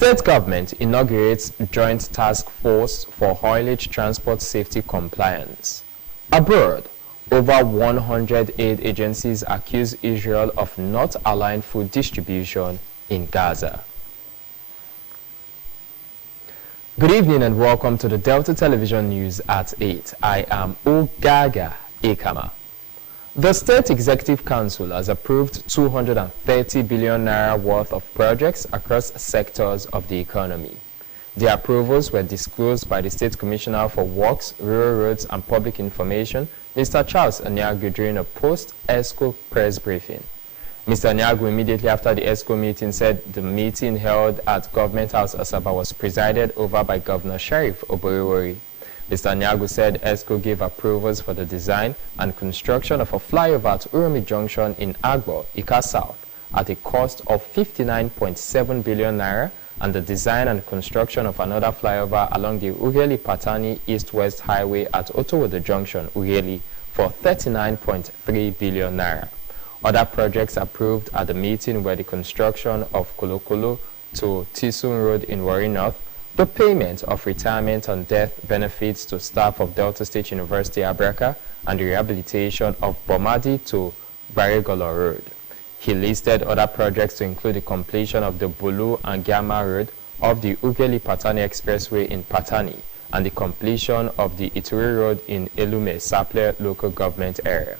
State government inaugurates Joint Task Force for Haulage Transport Safety Compliance. Abroad, over 100 aid agencies accuse Israel of not allowing food distribution in Gaza. Good evening and welcome to the Delta Television News at 8. I am Ogaga Ekama. The State Executive Council has approved 230 billion naira worth of projects across sectors of the economy. The approvals were disclosed by the State Commissioner for Works, Rural Roads and Public Information, Mr. Charles Anyagu, during a post-ESCO press briefing. Mr. Anyagu, immediately after the ESCO meeting, said the meeting held at Government House Asaba was presided over by Governor Sheriff Oborewori. Mr. Anyagu said ESCO gave approvals for the design and construction of a flyover at Uromi Junction in Agbo, Ika South, at a cost of 59.7 billion naira, and the design and construction of another flyover along the Ughelli-Patani East-West Highway at Otowodo Junction, Ughelli, for 39.3 billion naira. Other projects approved at the meeting were the construction of Kolokolo to Tisun Road in Warri North, the payment of retirement and death benefits to staff of Delta State University Abraka, and the rehabilitation of Bomadi to Baregolo Road. He listed other projects to include the completion of the Bulu and Gyama Road of the Ughelli-Patani Expressway in Patani, and the completion of the Ituri Road in Elume, Sapele local government area.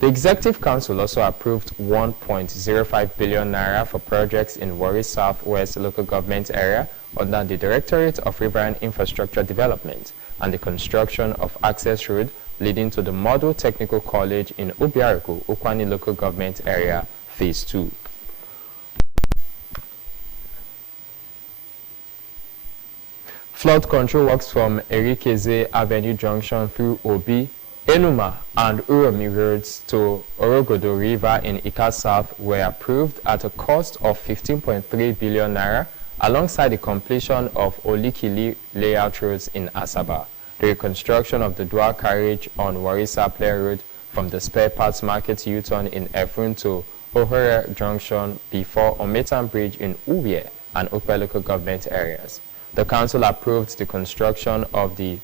The Executive Council also approved 1.05 billion naira for projects in Warri Southwest local government area under the Directorate of Riverine Infrastructure Development, and the construction of access road leading to the Model Technical College in Obiaruku, Ukwani local government area, Phase 2. Flood control works from Erikeze Avenue Junction through Obi, Enuma and Uromi roads to Orogodo River in Ika South were approved at a cost of 15.3 billion naira, alongside the completion of Olikili layout roads in Asaba, the reconstruction of the dual carriage on Warri Sapele Road from the spare parts market U-turn in Efrun to Ohere Junction before Ometan Bridge in Uwie and Okpe local government areas. The council approved the construction of the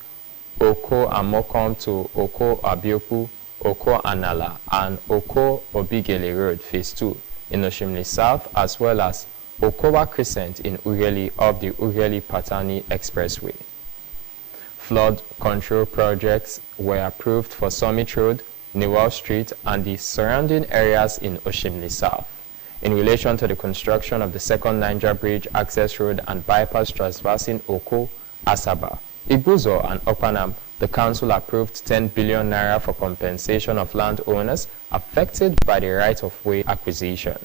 Oko Amokom to Oko Abioku, Oko Anala, and Oko Obigele Road Phase 2 in Oshimili South, as well as Okowa Crescent in Ughelli of the Ughelli-Patani Expressway. Flood control projects were approved for Summit Road, Newell Street, and the surrounding areas in Oshimili South. In relation to the construction of the second Niger Bridge access road and bypass traversing Oko, Asaba, Iguzo and Opanam, the council approved 10 billion naira for compensation of landowners affected by the right-of-way acquisition.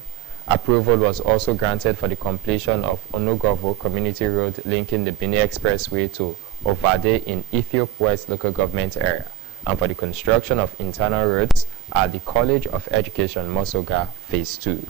Approval was also granted for the completion of Onogovo Community Road linking the Benin Expressway to Ovade in Ethiop West local government area, and for the construction of internal roads at the College of Education Mosoga Phase 2.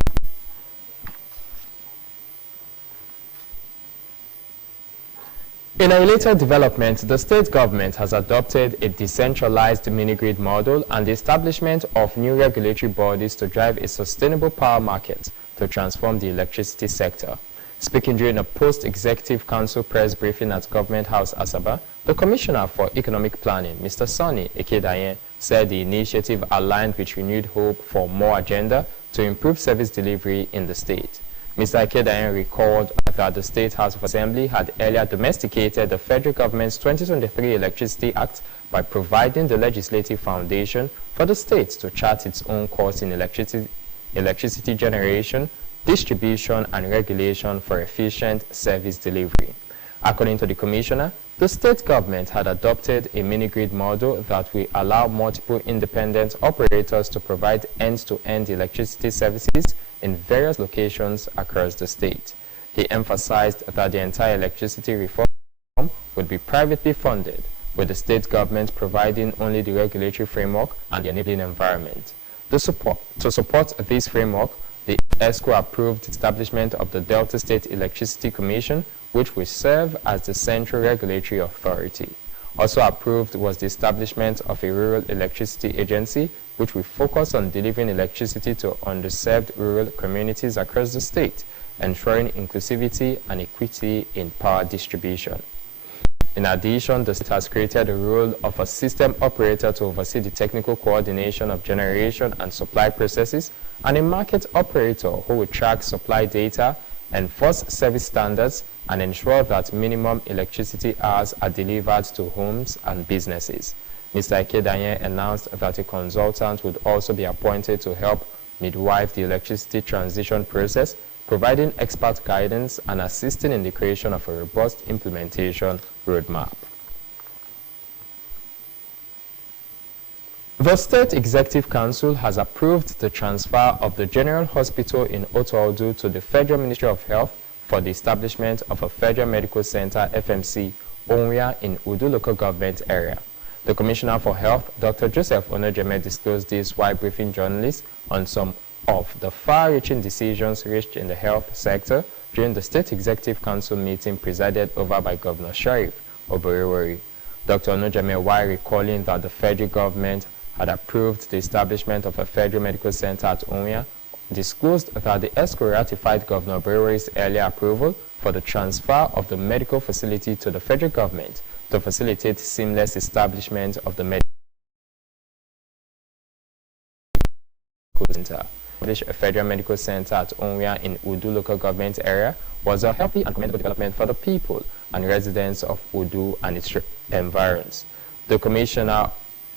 In a related development, the state government has adopted a decentralized mini-grid model and the establishment of new regulatory bodies to drive a sustainable power market to transform the electricity sector. Speaking during a post-executive council press briefing at Government House Asaba, the Commissioner for Economic Planning, Mr. Sonny Ekedayen, said the initiative aligned with renewed hope for more agenda to improve service delivery in the state. Mr. Ekedayen recalled that the State House of Assembly had earlier domesticated the federal government's 2023 Electricity Act by providing the legislative foundation for the state to chart its own course in electricity generation, distribution, and regulation for efficient service delivery. According to the Commissioner, the state government had adopted a mini-grid model that will allow multiple independent operators to provide end-to-end electricity services in various locations across the state. He emphasized that the entire electricity reform would be privately funded, with the state government providing only the regulatory framework and the enabling environment. To support this framework, the ESCO approved the establishment of the Delta State Electricity Commission, which will serve as the central regulatory authority. Also approved was the establishment of a rural electricity agency, which will focus on delivering electricity to underserved rural communities across the state. ensuring inclusivity and equity in power distribution. In addition, the state has created the role of a system operator to oversee the technical coordination of generation and supply processes, and a market operator who will track supply data, enforce service standards, and ensure that minimum electricity hours are delivered to homes and businesses. Mr. Ikedanyen announced that a consultant would also be appointed to help midwife the electricity transition process, providing expert guidance and assisting in the creation of a robust implementation roadmap. The State Executive Council has approved the transfer of the General Hospital in Otuodu to the Federal Ministry of Health for the establishment of a Federal Medical Center (FMC) Onwia in Udu local government area. The Commissioner for Health, Dr. Joseph Onojeme, disclosed this while briefing journalists on some of the far-reaching decisions reached in the health sector during the State Executive Council meeting presided over by Governor Sharif Oborewori. Dr. Onojeme, while recalling that the federal government had approved the establishment of a federal medical center at Onwia, disclosed that the ESCO ratified Governor Oborewori's earlier approval for the transfer of the medical facility to the federal government to facilitate seamless establishment of the medical center. A federal medical center at Onwia in Udu local government area was a healthy and commendable development for the people and residents of Udu and its environs. The Commissioner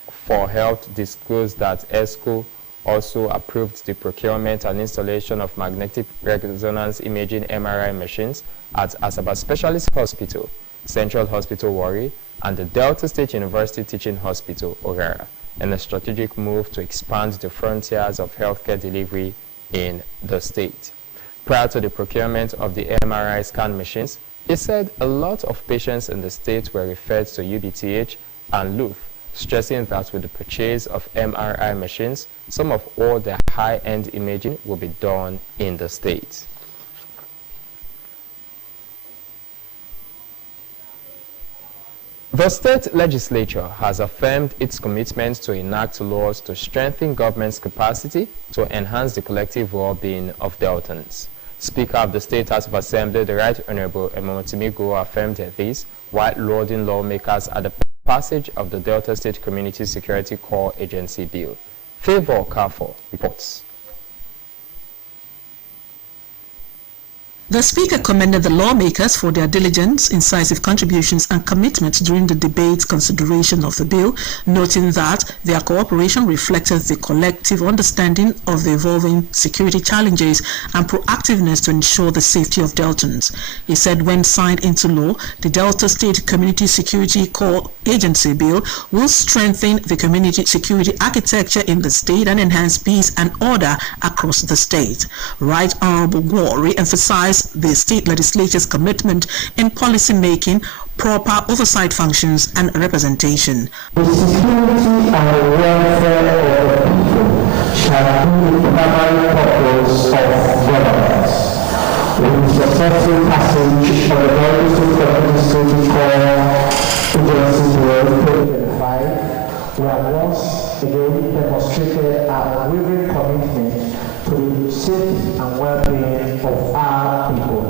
for Health disclosed that ESCO also approved the procurement and installation of magnetic resonance imaging MRI machines at Asaba Specialist Hospital, Central Hospital Warri, and the Delta State University Teaching Hospital, Ogara, in a strategic move to expand the frontiers of healthcare delivery in the state. Prior to the procurement of the MRI scan machines, he said a lot of patients in the state were referred to UBTH and LUTH, stressing that with the purchase of MRI machines, some of all the high-end imaging will be done in the state. The state legislature has affirmed its commitment to enact laws to strengthen government's capacity to enhance the collective well-being of Deltans. Speaker of the State House of Assembly, the Right Honorable Emomotimi Goa, affirmed this while lauding lawmakers at the passage of the Delta State Community Security Corps Agency Bill. Favor Okafor reports. The Speaker commended the lawmakers for their diligence, incisive contributions and commitment during the debate consideration of the bill, noting that their cooperation reflected the collective understanding of the evolving security challenges and proactiveness to ensure the safety of Deltans. He said when signed into law, the Delta State Community Security Corps Agency Bill will strengthen the community security architecture in the state and enhance peace and order across the state. Right Honorable Gwori emphasized the state legislature's commitment in policy making, proper oversight functions and representation. The security and welfare of the people shall be the primary purpose of government. With the successful passage of the Delta State Community Security Corps Agency Bill 2025, we have once again demonstrated our unwavering commitment to the safety and well-being of our people.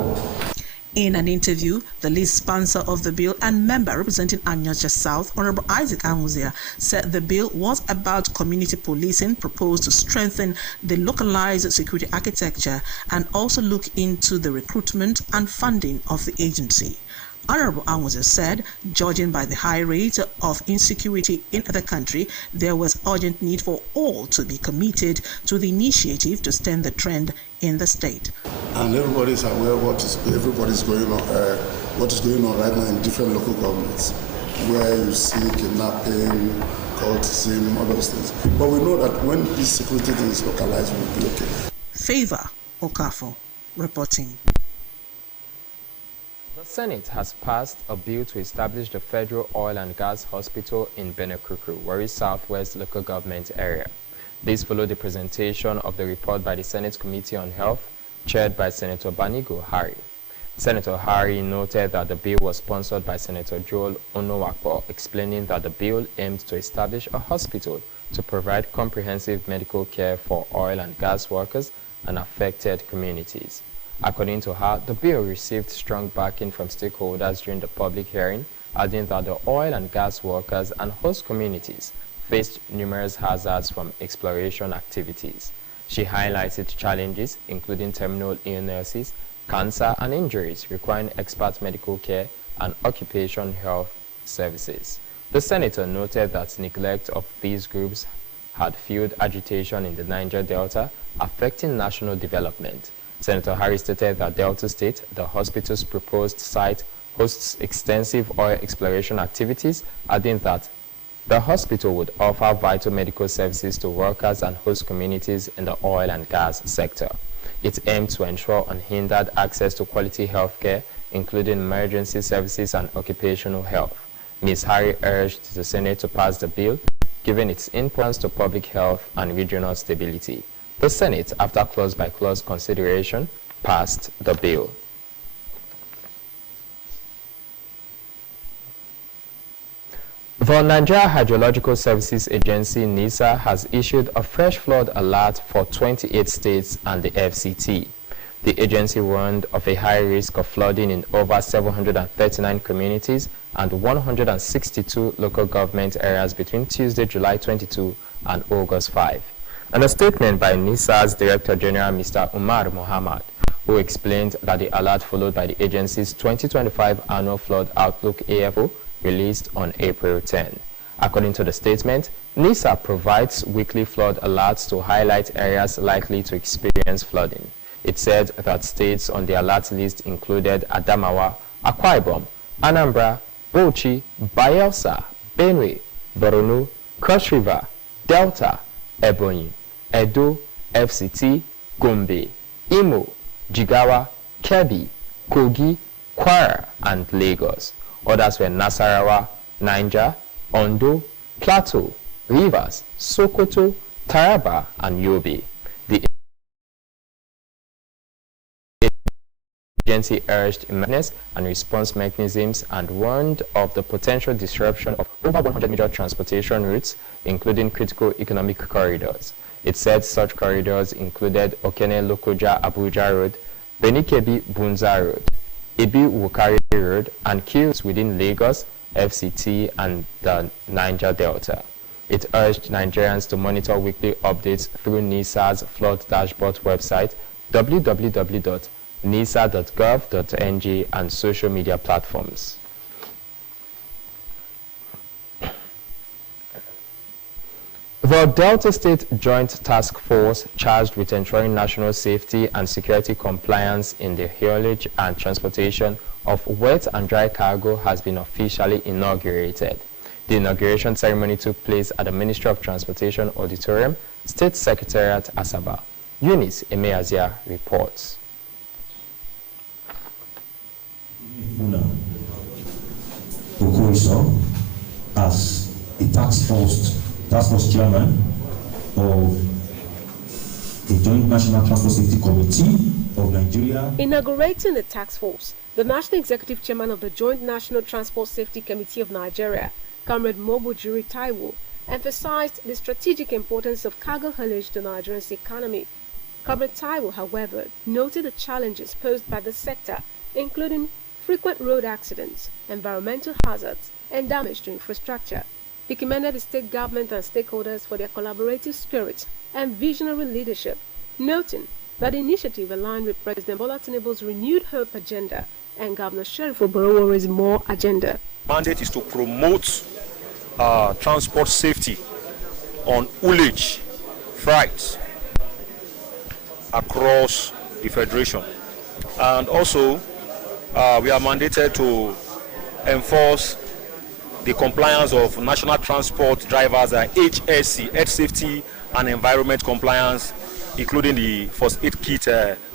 In an interview, the lead sponsor of the bill and member representing Anyocha South, Honorable Isaac Anwuzia, said the bill was about community policing proposed to strengthen the localized security architecture and also look into the recruitment and funding of the agency. Honorable Anwuzia said, judging by the high rate of insecurity in the country, there was urgent need for all to be committed to the initiative to stem the trend in the state. And everybody is aware of what is going on right now in different local governments, where you see kidnapping, cultism, all those things. But we know that when this security thing is localized, we'll be okay. Favor Okafor reporting. The Senate has passed a bill to establish the Federal Oil and Gas Hospital in Benekukru, Warri Southwest local government area. This followed the presentation of the report by the Senate Committee on Health, chaired by Senator Banigo Hari. Senator Hari noted that the bill was sponsored by Senator Joel Onowakpo, explaining that the bill aimed to establish a hospital to provide comprehensive medical care for oil and gas workers and affected communities. According to her, the bill received strong backing from stakeholders during the public hearing, adding that the oil and gas workers and host communities faced numerous hazards from exploration activities. She highlighted challenges including terminal illnesses, cancer and injuries requiring expert medical care and occupational health services. The senator noted that neglect of these groups had fueled agitation in the Niger Delta, affecting national development. Senator Harris stated that Delta State, the hospital's proposed site, hosts extensive oil exploration activities, adding that the hospital would offer vital medical services to workers and host communities in the oil and gas sector. It aimed to ensure unhindered access to quality health care, including emergency services and occupational health. Ms. Harry urged the Senate to pass the bill, given its importance to public health and regional stability. The Senate, after clause-by-clause consideration, passed the bill. The Nigeria Hydrological Services Agency, NISA, has issued a fresh flood alert for 28 states and the FCT. The agency warned of a high risk of flooding in over 739 communities and 162 local government areas between Tuesday, July 22 and August 5. In a statement by NISA's Director General, Mr. Umar Mohammed, who explained that the alert followed by the agency's 2025 Annual Flood Outlook AFO released on April 10. According to the statement, NISA provides weekly flood alerts to highlight areas likely to experience flooding. It said that states on the alert list included Adamawa, Akwa Ibom, Anambra, Bauchi, Bayelsa, Benue, Borno, Cross River, Delta, Ebonyi, Edo, FCT, Gombe, Imo, Jigawa, Kebbi, Kogi, Kwara, and Lagos. Others were Nasarawa, Niger, Ondo, Plateau, Rivers, Sokoto, Taraba, and Yobe. The agency urged emergency and response mechanisms and warned of the potential disruption of over 100 major transportation routes, including critical economic corridors. It said such corridors included Okene-Lokoja Abuja Road, Benin-Kebbi Bunza Road, Ibi-Wukari Road, and queues within Lagos, FCT, and the Niger Delta. It urged Nigerians to monitor weekly updates through NISA's flood dashboard website, www.nisa.gov.ng, and social media platforms. The Delta State Joint Task Force charged with ensuring national safety and security compliance in the haulage and transportation of wet and dry cargo has been officially inaugurated. The inauguration ceremony took place at the Ministry of Transportation Auditorium, State Secretariat, Asaba. Eunice Emeazia reports. Okoiso as a task force chairman of the Joint National Transport Safety Committee of Nigeria. Inaugurating the task force, the National Executive Chairman of the Joint National Transport Safety Committee of Nigeria, Comrade Mobojiri Taiwo, emphasized the strategic importance of cargo haulage to Nigeria's economy. Comrade Taiwo, however, noted the challenges posed by the sector, including frequent road accidents, environmental hazards, and damage to infrastructure. He commended the state government and stakeholders for their collaborative spirit and visionary leadership, noting that the initiative aligned with President Bola Tinubu's renewed hope agenda and Governor Sheriff Oborowore's more agenda. Mandate is to promote transport safety on ullage, freight across the Federation. And also, we are mandated to enforce the compliance of national transport drivers and HSC, Health Safety and Environment compliance, including the first aid kit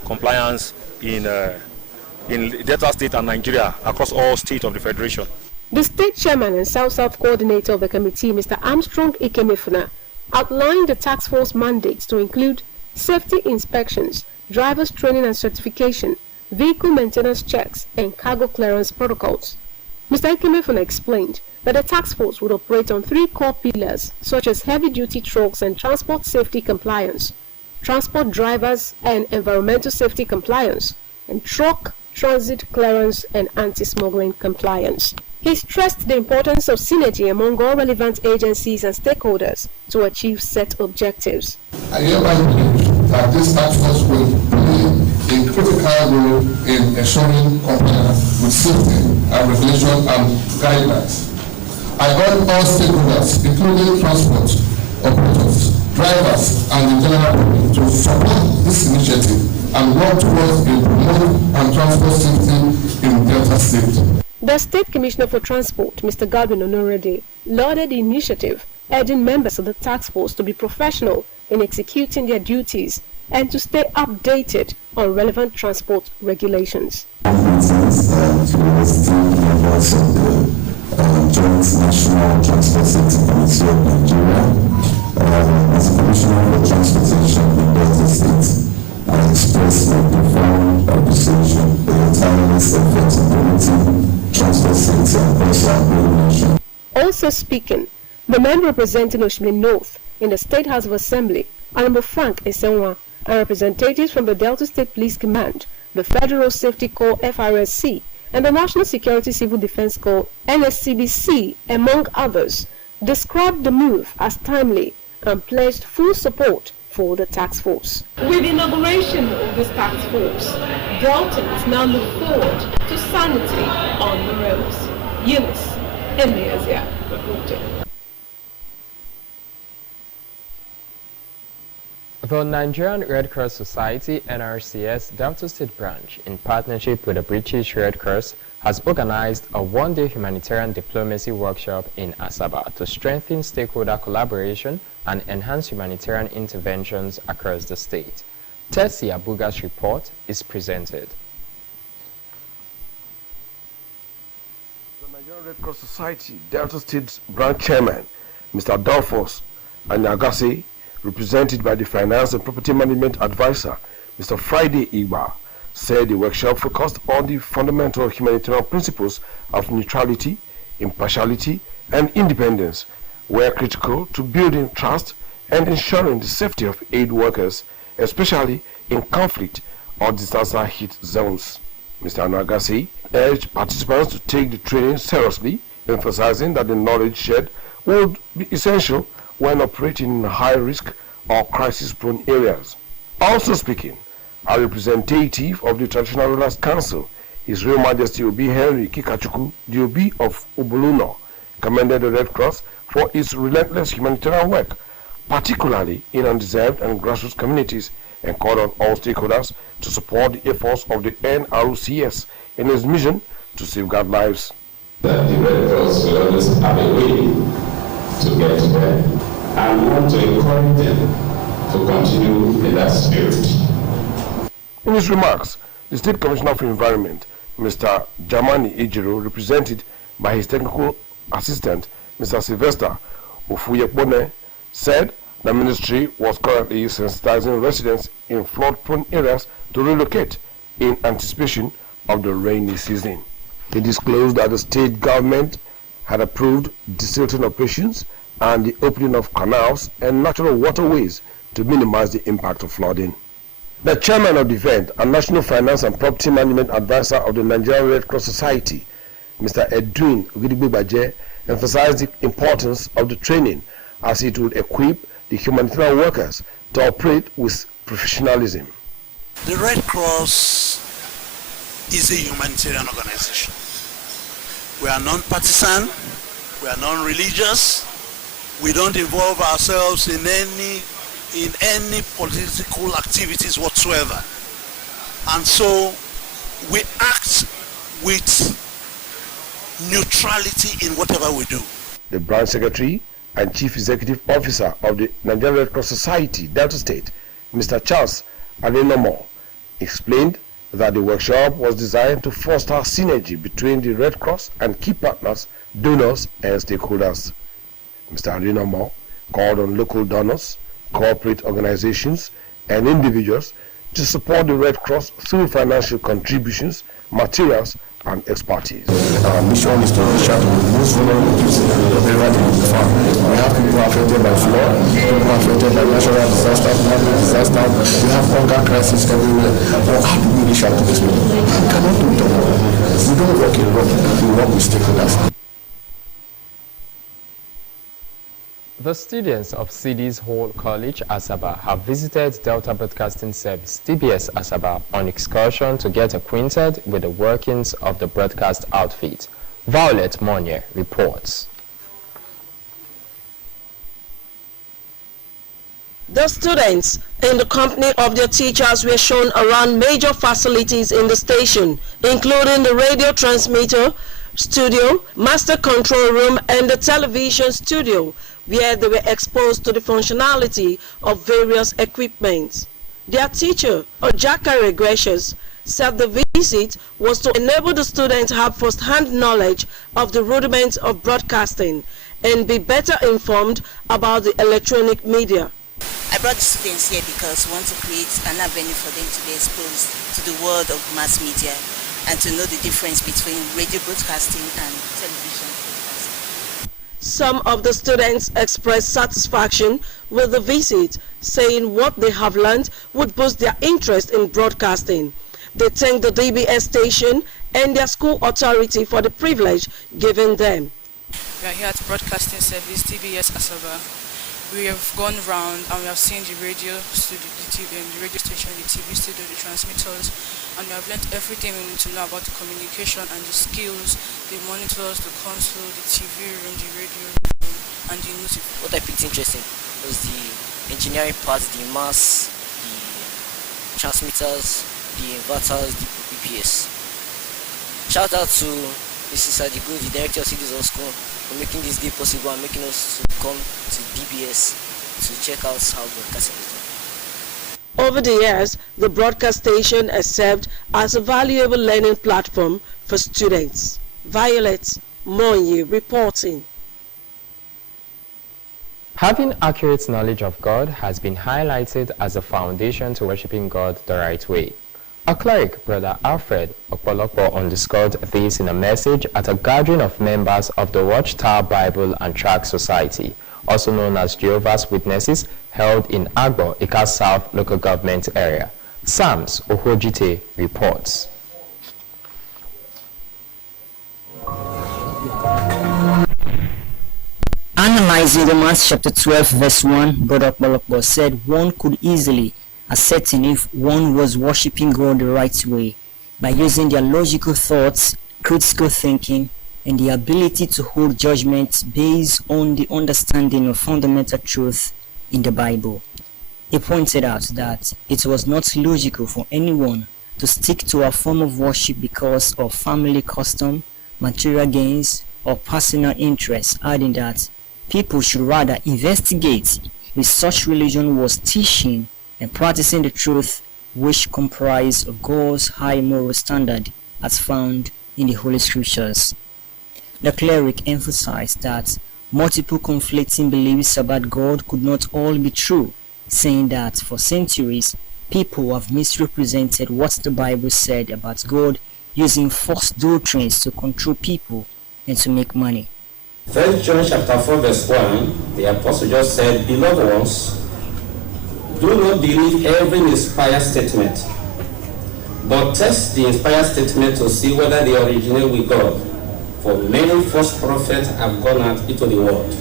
compliance in Delta State and Nigeria across all states of the Federation. The state chairman and South-South coordinator of the committee, Mr. Armstrong Ikemefuna, outlined the task force mandates to include safety inspections, drivers training and certification, vehicle maintenance checks, and cargo clearance protocols. Mr. Ikemefuna explained that the task force would operate on three core pillars, such as heavy-duty trucks and transport safety compliance, transport drivers and environmental safety compliance, and truck transit clearance and anti-smuggling compliance. He stressed the importance of synergy among all relevant agencies and stakeholders to achieve set objectives. I hereby believe that this task force will play a critical role in ensuring compliance with safety and regulation and guidelines. I urge all stakeholders, including transport operators, drivers, and the general public, to support this initiative and work towards a promote and transport safety in Delta State. The State Commissioner for Transport, Mr. Godwin Onorede, lauded the initiative, urging members of the task force to be professional in executing their duties and to stay updated on relevant transport regulations. Members of the Joint National Transport Safety Committee of Nigeria. As a Commissioner for Transportation in Delta State, I express my profound appreciation for your tireless efforts in promoting transport safety across our whole nation. Also speaking, the member representing Oshimiri North in the State House of Assembly, Honorable Frank Esenwa, and representatives from the Delta State Police Command, the Federal Safety Corps FRSC, and the National Security Civil Defense Corps NSCDC, among others, described the move as timely and pledged full support for the task force. With the inauguration of this task force, Deltans now look forward to sanity on the roads. Eunice Emiazia reporting. The Nigerian Red Cross Society NRCS Delta State Branch, in partnership with the British Red Cross, has organized a one-day humanitarian diplomacy workshop in Asaba to strengthen stakeholder collaboration and enhance humanitarian interventions across the state. Tessie Abuga's report is presented. The Nigerian Red Cross Society Delta State Branch Chairman, Mr. Adolphus Anyagase, represented by the Finance and Property Management Advisor, Mr. Friday Igba, said the workshop focused on the fundamental humanitarian principles of neutrality, impartiality, and independence, were critical to building trust and ensuring the safety of aid workers, especially in conflict or disaster-hit zones. Mr. Anyagase urged participants to take the training seriously, emphasizing that the knowledge shared would be essential when operating in high-risk or crisis-prone areas. Also speaking, a representative of the Traditional Rulers Council, His Royal Majesty Obi Henry Kikachuku, the Obi of Ubuluno, commended the Red Cross for its relentless humanitarian work, particularly in undeserved and grassroots communities, and called on all stakeholders to support the efforts of the NRCS in its mission to safeguard lives. That the Red Cross will always have a way to get to them, and we want to encourage them to continue in that spirit. In his remarks, the State Commissioner for Environment, Mr. Jamani Ejiro, represented by his technical assistant, Mr. Sylvester Ofuyekbone, said the ministry was currently sensitizing residents in flood-prone areas to relocate in anticipation of the rainy season. He disclosed that the state government had approved desilting operations and the opening of canals and natural waterways to minimize the impact of flooding. The chairman of the event and National Finance and Property Management Advisor of the Nigerian Red Cross Society, Mr. Edwin Ogidigbo-Baje, emphasized the importance of the training as it would equip the humanitarian workers to operate with professionalism. The Red Cross is a humanitarian organization. We are non-partisan, we are non-religious, we don't involve ourselves in any political activities whatsoever. And so we act with neutrality in whatever we do. The branch secretary and chief executive officer of the Nigerian Red Cross Society, Delta State, Mr. Charles Adenomo, explained that the workshop was designed to foster synergy between the Red Cross and key partners, donors, and stakeholders. Mr. Adenomo called on local donors, corporate organizations, and individuals to support the Red Cross through financial contributions, materials, and expertise. Our mission is to reach out to the most vulnerable people wherever they will find. We have people affected by flood, people affected by natural disaster, natural disaster. We have hunger crisis everywhere. But how do we reach out to these people? We cannot do it alone. We don't work alone. We work with stakeholders. The students of Sidis Hall College, Asaba, have visited Delta Broadcasting Service, DBS Asaba, on excursion to get acquainted with the workings of the broadcast outfit. Violet Monye reports. The students, in the company of their teachers, were shown around major facilities in the station, including the radio transmitter studio, master control room, and the television studio, where they were exposed to the functionality of various equipment. Their teacher, Ojakare Gracious, said the visit was to enable the students to have first-hand knowledge of the rudiments of broadcasting and be better informed about the electronic media. I brought the students here because we want to create an avenue for them to be exposed to the world of mass media and to know the difference between radio broadcasting and television broadcasting. Some of the students expressed satisfaction with the visit, saying what they have learned would boost their interest in broadcasting. They thank the DBS station and their school authority for the privilege given them. We are here at Broadcasting Service, DBS Asaba. We have gone around and we have seen the radio studio, the radio station, the TV studio, the transmitters, and we have learned everything we need to know about the communication and the skills, the monitors, the console, the TV room, the radio room, and the music. What I picked interesting was the engineering parts, the mass, the transmitters, the inverters, the UPS. Shout out to Mrs. Adigo, the director of Sidis Hall School, for making this day possible and making us to come to DBS to check out how broadcasting is done. Over the years, the broadcast station has served as a valuable learning platform for students. Violet Monye reporting. Having accurate knowledge of God has been highlighted as a foundation to worshiping God the right way. A cleric, Brother Alfred Okpolokpo, underscored this in a message at a gathering of members of the Watchtower Bible and Tract Society, also known as Jehovah's Witnesses, held in Agbo, Ika South local government area. Sams Ohojite reports. Analyzing Romans chapter 12 verse 1, Brother Okpolokpo said one could easily ascertain if one was worshipping God the right way by using their logical thoughts, critical thinking, and the ability to hold judgments based on the understanding of fundamental truth in the Bible. He pointed out that it was not logical for anyone to stick to a form of worship because of family custom, material gains, or personal interests, adding that people should rather investigate if such religion was teaching and practicing the truth which comprise of God's high moral standard as found in the Holy Scriptures. The cleric emphasized that multiple conflicting beliefs about God could not all be true, saying that for centuries people have misrepresented what the Bible said about God, using false doctrines to control people and to make money. 1 John chapter 4 verse 1, the apostle just said, "Beloved ones, do not believe every inspired statement, but test the inspired statement to see whether they originate with God. For many false prophets have gone out into the world."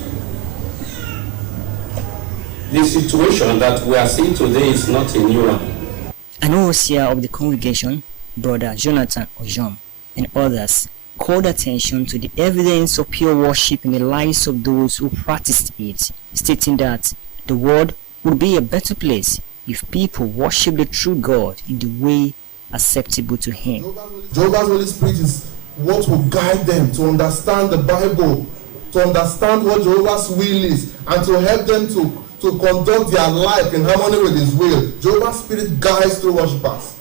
The situation that we are seeing today is not a new one. An overseer of the congregation, Brother Jonathan Ojom, and others called attention to the evidence of pure worship in the lives of those who practiced it, stating that the world would be a better place if people worship the true God in the way acceptable to Him. Jehovah's Holy Spirit is what will guide them to understand the Bible, to understand what Jehovah's will is, and to help them to conduct their life in harmony with His will. Jehovah's Spirit guides through worshipers.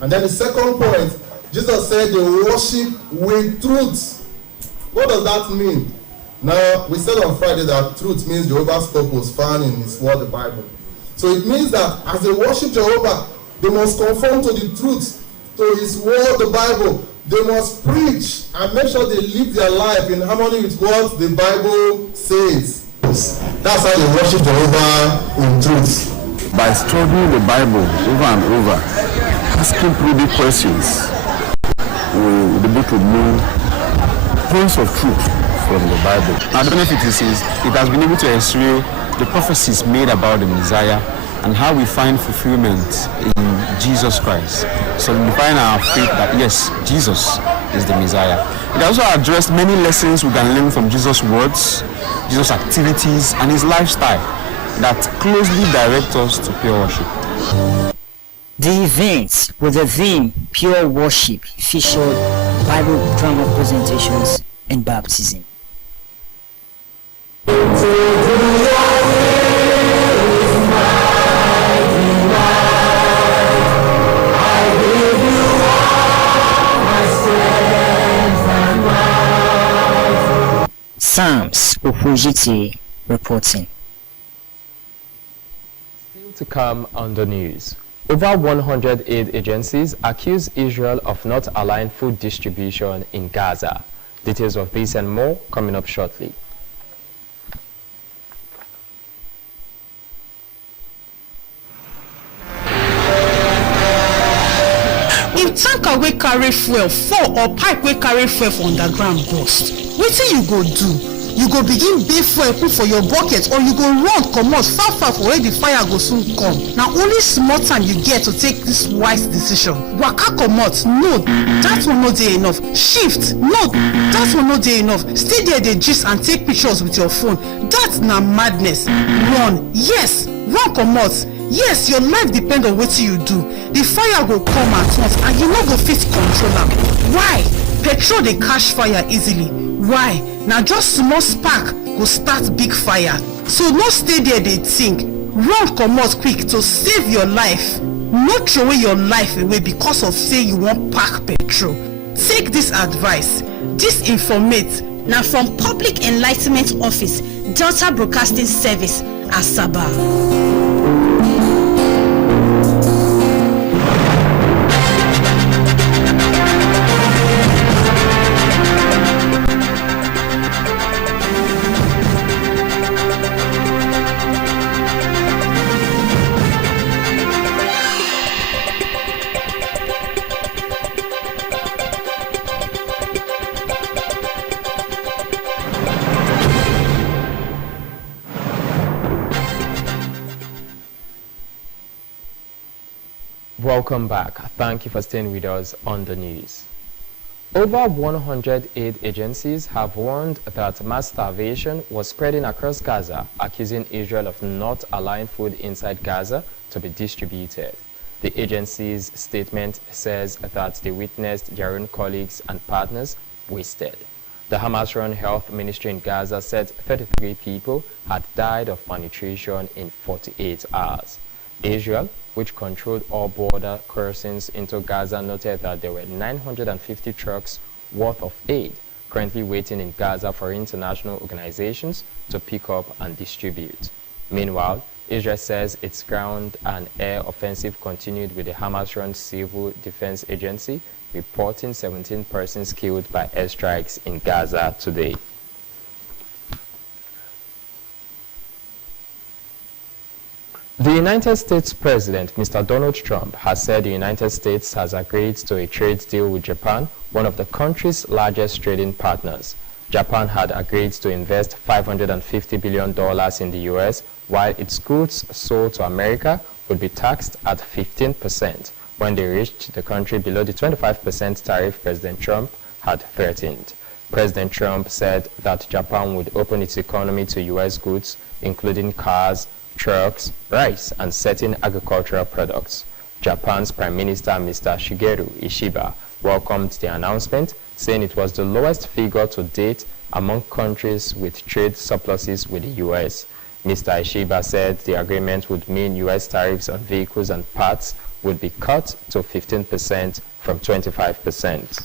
And then the second point, Jesus said they worship with truth. What does that mean? Now, we said on Friday that truth means Jehovah's purpose found in His word, the Bible. So it means that as they worship Jehovah, they must conform to the truth, to His word, the Bible. They must preach and make sure they live their life in harmony with what the Bible says. That's how they worship Jehovah in truth. By studying the Bible over and over, asking prudent questions, we'll be able to know points of truth from the Bible. Our benefit is it has been able to x-ray the prophecies made about the Messiah and how we find fulfillment in Jesus Christ. So we find our faith that yes, Jesus is the Messiah. It also addressed many lessons we can learn from Jesus' words, Jesus' activities, and his lifestyle that closely direct us to pure worship. The event with the theme Pure Worship featured Bible drama presentations and baptism. Psalms Opujiti reporting. Still to come on the news. Over 100 aid agencies accuse Israel of not allowing food distribution in Gaza. Details of this and more coming up shortly. If tanker wey carry fuel fall or pipe wey carry fuel for underground burst, wetin you go do? You go begin bail fuel put for your bucket, or you go run comot far for where the fire go soon come. Na only small time you get to take this wise decision. Waka comot, no, that one no dey enough. Shift, no, that one no dey enough. Stay there dey gist and take pictures with your phone. That na madness. Run, yes, run comot. Yes, your life depend on wetin you do. The fire go come at once and you no go fit control am. Why? Petrol dey catch fire easily. Why? Na just small spark go start big fire. So no stay there dey think. Run comot quick to save your life. No throw your life away because of say you wan pack petrol. Take this advice. This informate na from Public Enlightenment Office, Delta Broadcasting Service, Asaba. Welcome back. Thank you for staying with us on the news. Over 100 aid agencies have warned that mass starvation was spreading across Gaza, accusing Israel of not allowing food inside Gaza to be distributed. The agency's statement says that they witnessed their own colleagues and partners wasted. The Hamas-run health ministry in Gaza said 33 people had died of malnutrition in 48 hours. Israel, which controlled all border crossings into Gaza, noted that there were 950 trucks worth of aid currently waiting in Gaza for international organizations to pick up and distribute. Meanwhile, Israel says its ground and air offensive continued, with the Hamas-run Civil Defense Agency reporting 17 persons killed by airstrikes in Gaza today. The United States President, Mr. Donald Trump, has said the United States has agreed to a trade deal with Japan, one of the country's largest trading partners. Japan had agreed to invest $550 billion in the U.S., while its goods sold to America would be taxed at 15% when they reached the country below the 25% tariff President Trump had threatened. President Trump said that Japan would open its economy to U.S. goods, including cars, trucks, rice, and certain agricultural products. Japan's Prime Minister, Mr. Shigeru Ishiba, welcomed the announcement, saying it was the lowest figure to date among countries with trade surpluses with the U.S. Mr. Ishiba said the agreement would mean U.S. tariffs on vehicles and parts would be cut to 15% from 25%.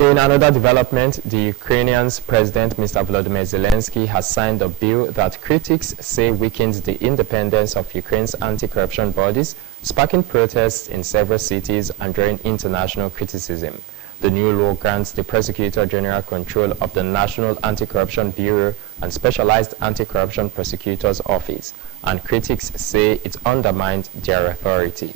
In another development, the Ukrainian's President, Mr. Volodymyr Zelensky, has signed a bill that critics say weakens the independence of Ukraine's anti-corruption bodies, sparking protests in several cities and drawing international criticism. The new law grants the Prosecutor General control of the National Anti-Corruption Bureau and Specialized Anti-Corruption Prosecutor's Office, and critics say it undermines their authority.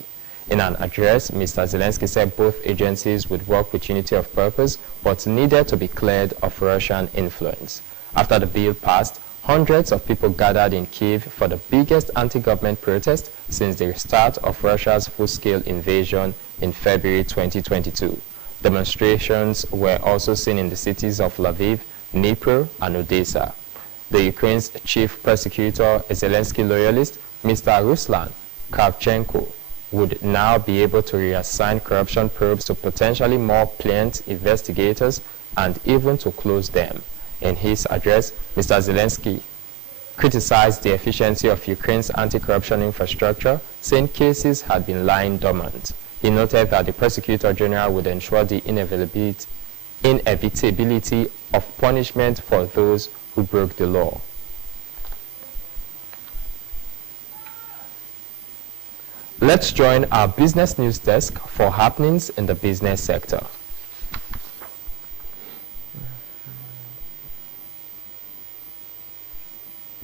In an address, Mr. Zelensky said both agencies would work with unity of purpose, but needed to be cleared of Russian influence. After the bill passed, hundreds of people gathered in Kyiv for the biggest anti-government protest since the start of Russia's full-scale invasion in February 2022. Demonstrations were also seen in the cities of Lviv, Dnipro, and Odessa. The Ukraine's chief prosecutor, a Zelensky loyalist, Mr. Ruslan Kravchenko, would now be able to reassign corruption probes to potentially more pliant investigators and even to close them. In his address, Mr. Zelensky criticized the efficiency of Ukraine's anti-corruption infrastructure, saying cases had been lying dormant. He noted that the Prosecutor General would ensure the inevitability of punishment for those who broke the law. Let's join our business news desk for happenings in the business sector.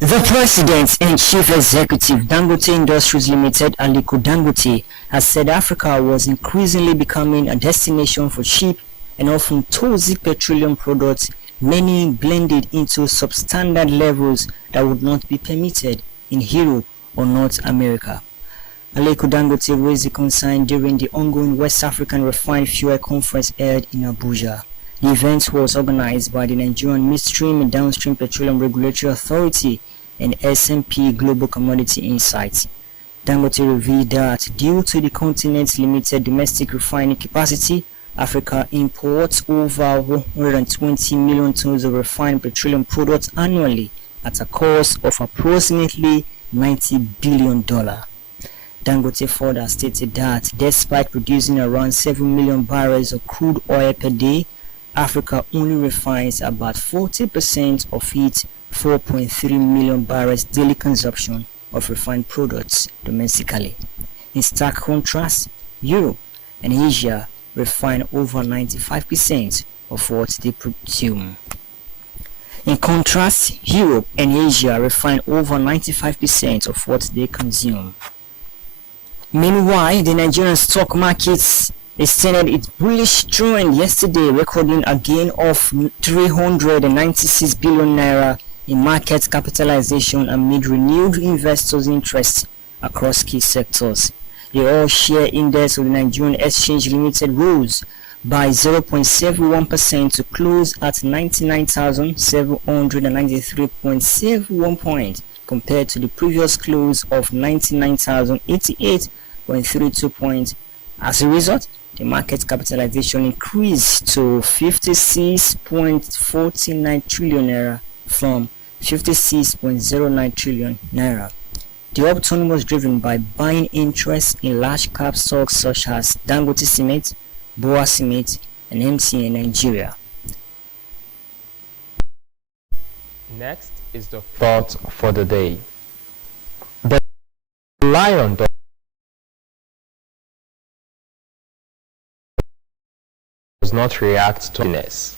The President and Chief Executive Dangote Industries Limited, Aliko Dangote, has said Africa was increasingly becoming a destination for cheap and often toxic petroleum products, many blended into substandard levels that would not be permitted in Europe or North America. Aliko Dangote raised the concern during the ongoing West African Refined Fuel Conference held in Abuja. The event was organized by the Nigerian Midstream and Downstream Petroleum Regulatory Authority and S&P Global Commodity Insights. Dangote revealed that due to the continent's limited domestic refining capacity, Africa imports over 120 million tons of refined petroleum products annually at a cost of approximately $90 billion. Dangote further stated that despite producing around 7 million barrels of crude oil per day, Africa only refines about 40% of its 4.3 million barrels daily consumption of refined products domestically. In stark contrast, Europe and Asia refine over 95% of what they consume. In contrast, Europe and Asia refine over 95% of what they consume. Meanwhile, the Nigerian stock markets extended its bullish trend yesterday, recording a gain of 396 billion naira in market capitalization amid renewed investors' interest across key sectors. The all-share index of the Nigerian Exchange Limited rose by 0.71% to close at 99,793.71 points compared to the previous close of 99,088.32 points. As a result, the market capitalization increased to 56.49 trillion naira from 56.09 trillion naira. The upturn was driven by buying interest in large cap stocks such as Dangote Cement, Boa Cement, and MTN Nigeria. Next is the thought for the day. The lion does not react to happiness.